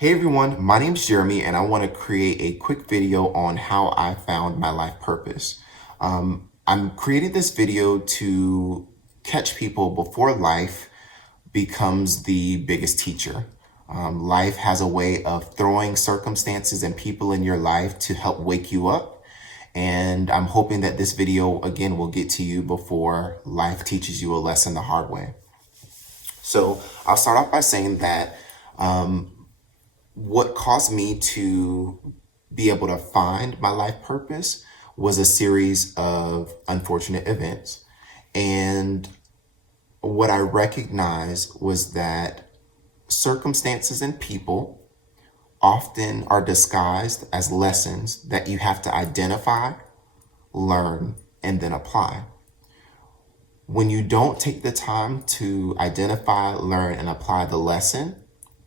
Hey everyone, my name is Jeremy and I want to create a quick video on how I found my life purpose. I'm creating this video to catch people before life becomes the biggest teacher. Life has a way of throwing circumstances and people in your life to help wake you up. And I'm hoping that this video again will get to you before life teaches you a lesson the hard way. So I'll start off by saying that what caused me to be able to find my life purpose was a series of unfortunate events. And what I recognized was that circumstances and people often are disguised as lessons that you have to identify, learn, and then apply. When you don't take the time to identify, learn, and apply the lesson,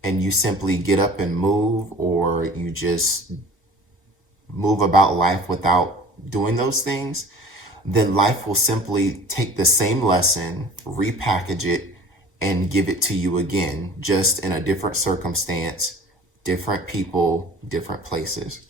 and you simply get up and move, or you just move about life without doing those things, then life will simply take the same lesson, repackage it, and give it to you again, just in a different circumstance, different people, different places.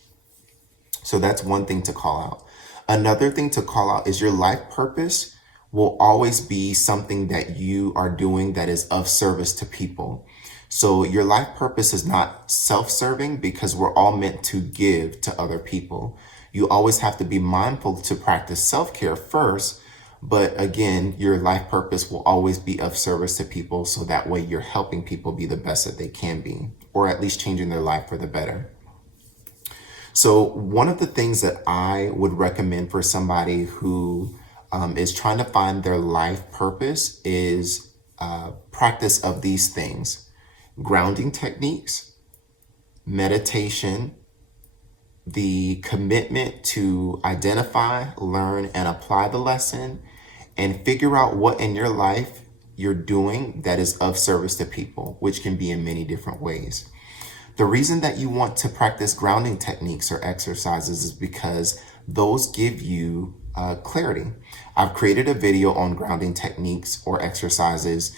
So that's one thing to call out. Another thing to call out is your life purpose will always be something that you are doing that is of service to people. So your life purpose is not self-serving because we're all meant to give to other people. You always have to be mindful to practice self-care first, but again, your life purpose will always be of service to people, so that way you're helping people be the best that they can be, or at least changing their life for the better. So one of the things that I would recommend for somebody who is trying to find their life purpose is practice of these things: grounding techniques, meditation, the commitment to identify, learn, and apply the lesson, and figure out what in your life you're doing that is of service to people, which can be in many different ways. The reason that you want to practice grounding techniques or exercises is because those give you clarity. I've created a video on grounding techniques or exercises.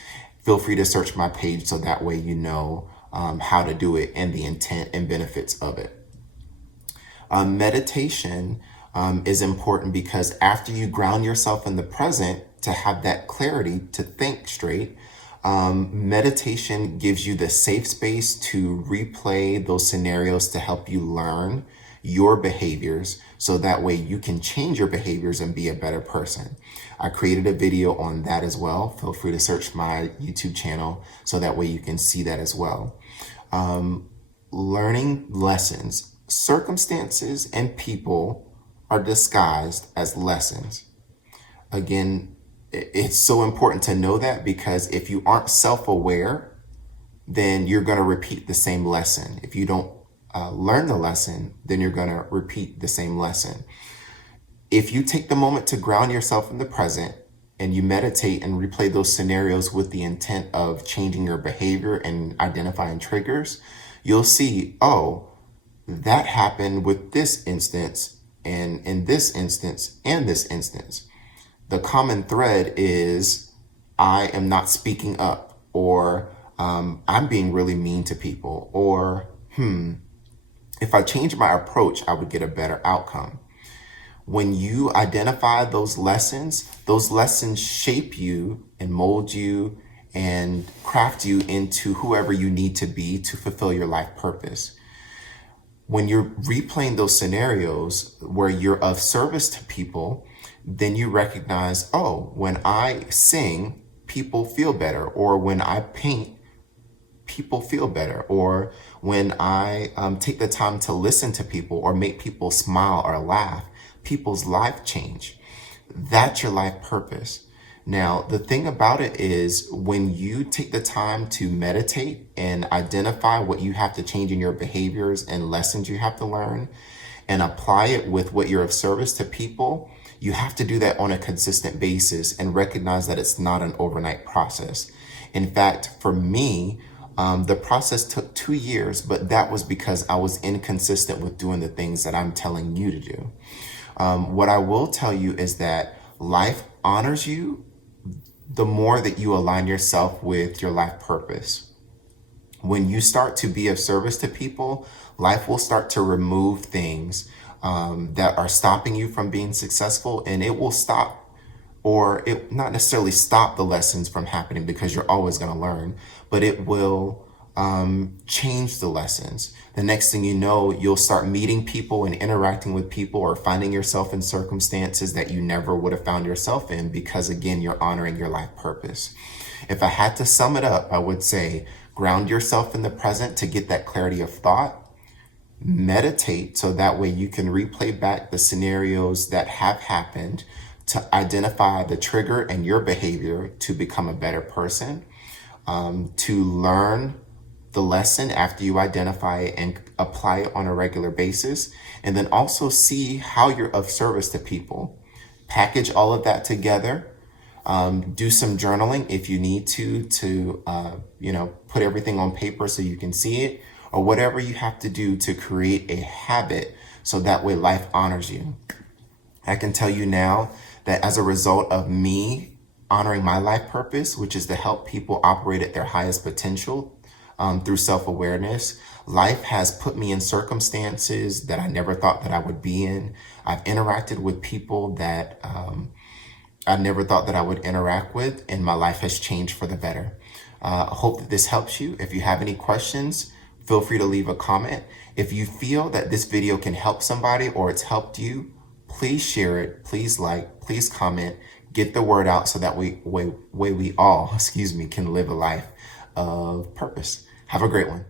Feel free to search my page so that way you know how to do it and the intent and benefits of it. Meditation is important because after you ground yourself in the present to have that clarity to think straight, meditation gives you the safe space to replay those scenarios to help you learn your behaviors, so that way you can change your behaviors and be a better person. I created a video on that as well. Feel free to search my YouTube channel so that way you can see that as well. Learning lessons. Circumstances and people are disguised as lessons. Again, it's so important to know that, because if you aren't self-aware, then you're going to repeat the same lesson. If you don't learn the lesson, then you're going to repeat the same lesson. If you take the moment to ground yourself in the present and you meditate and replay those scenarios with the intent of changing your behavior and identifying triggers, you'll see, oh, that happened with this instance, and in this instance, and this instance. The common thread is I am not speaking up, or I'm being really mean to people, or if I change my approach, I would get a better outcome. When you identify those lessons shape you and mold you and craft you into whoever you need to be to fulfill your life purpose. When you're replaying those scenarios where you're of service to people, then you recognize, oh, when I sing, people feel better, or when I paint, people feel better, or when I take the time to listen to people or make people smile or laugh, people's life change. That's your life purpose. Now, the thing about it is, when you take the time to meditate and identify what you have to change in your behaviors and lessons you have to learn, and apply it with what you're of service to people, you have to do that on a consistent basis and recognize that it's not an overnight process. In fact, for me, the process took 2 years, but that was because I was inconsistent with doing the things that I'm telling you to do. What I will tell you is that life honors you the more that you align yourself with your life purpose. When you start to be of service to people, life will start to remove things that are stopping you from being successful, and it will stop, or it not necessarily stop the lessons from happening, because you're always going to learn, but it will change the lessons. The next thing you know, you'll start meeting people and interacting with people, or finding yourself in circumstances that you never would have found yourself in, because again, you're honoring your life purpose. If I had to sum it up, I would say ground yourself in the present to get that clarity of thought. Meditate so that way you can replay back the scenarios that have happened to identify the trigger and your behavior to become a better person, to learn the lesson after you identify it and apply it on a regular basis, and then also see how you're of service to people. Package all of that together. Do some journaling if you need to put everything on paper so you can see it, or whatever you have to do to create a habit so that way life honors you. I can tell you now that as a result of me honoring my life purpose, which is to help people operate at their highest potential through self-awareness, life has put me in circumstances that I never thought that I would be in. I've interacted with people that I never thought that I would interact with, and my life has changed for the better. I hope that this helps you. If you have any questions, feel free to leave a comment. If you feel that this video can help somebody or it's helped you, please share it, please like, please comment, get the word out so that we all, can live a life of purpose. Have a great one.